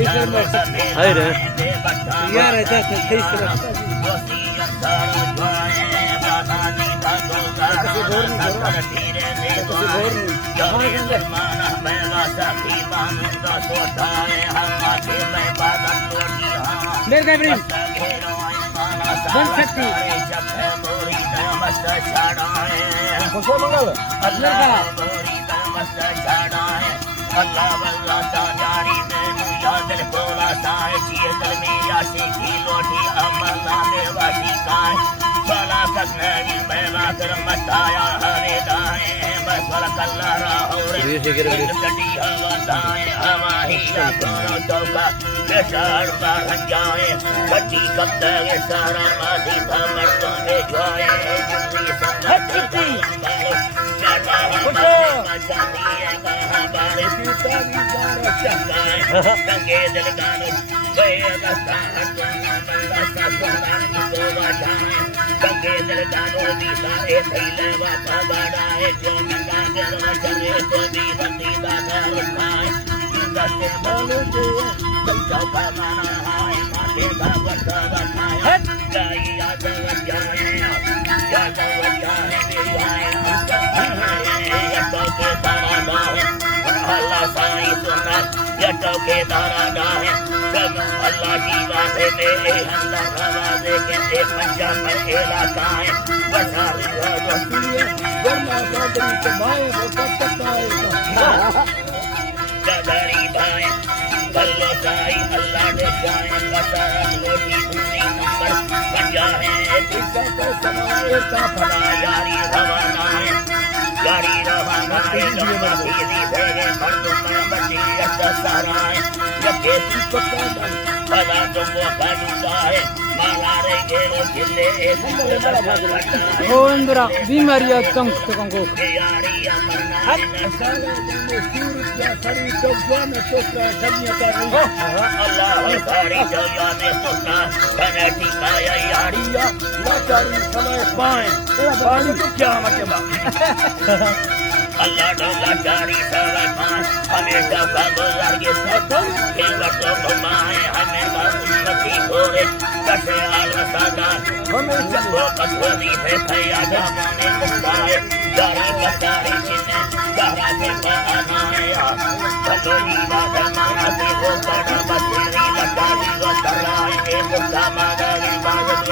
hayır. यार ऐसा सही से मेरे कैमरे बन सकती खुशो मंगल अल्लाह अल्लाह वल्लाह ताजारी मैनू यादल बोला साए जिए दिल में यासी की लोटी अमला में वासी काए भला कसमेरी मैला कर मटाया हरे दाए बस वाला कल्ला राहोरे गड्डी हवा दाए हवा ही करो चौका बेचार बाहर जाए बच्ची कब तक सारा माधी था मर्दों में जाए जिंदगी संगति गंगे दिल गाने गंगे दिल गानो भी सारे थैले वापा बाड़ाए जो गंगा दिल वचने तो भी बंदी बागा खाए दस्ते बोलो जो चौका माना है माथे का बता बताए जाई याद जाए याद जाए अल्लाह साईं सुना जटो के दारा डाहे चलो अल्लाह की बात है मेरे अल्लाह आवाज़े के एक पंजा मचेला काए बसा रिवा दोस्तिए जन्मा सादरी के माए वो कब तक आएगा दादारी भाई बल्लो साईं अल्लाह ने जाए बसा लोटी दूनी नंबर पंजा है किसका तो समाए का भला यारी रवाना है यारी रवाना है जमा पीली भेगे मर्दों में बची अच्छा सारा है जब केसी को भला तो वो बालूदा है मारा रे गेरो जिले एक ओ इंद्रा बीमारी कम को यारी अमरना है साले जने सूरज का सरी तो जान तो का दुनिया का अल्लाह सारी दुनिया में सुना कनेटी का यारिया लाचारी समय पाए पानी तो क्या मतलब अल्लाह डोला चारी समय पाए हमेशा का गुजार के सब के वक्त घुमाए हमें उन्नति होए कसे आला सादा हमेशा वो कसवती है भैया जाने मुस्काए जारी कसारी जिन्हें जारा के बनाया बदोली वादा माना से वो बड़ा बसरी लटारी वो तराए मुस्कामा गारी बागत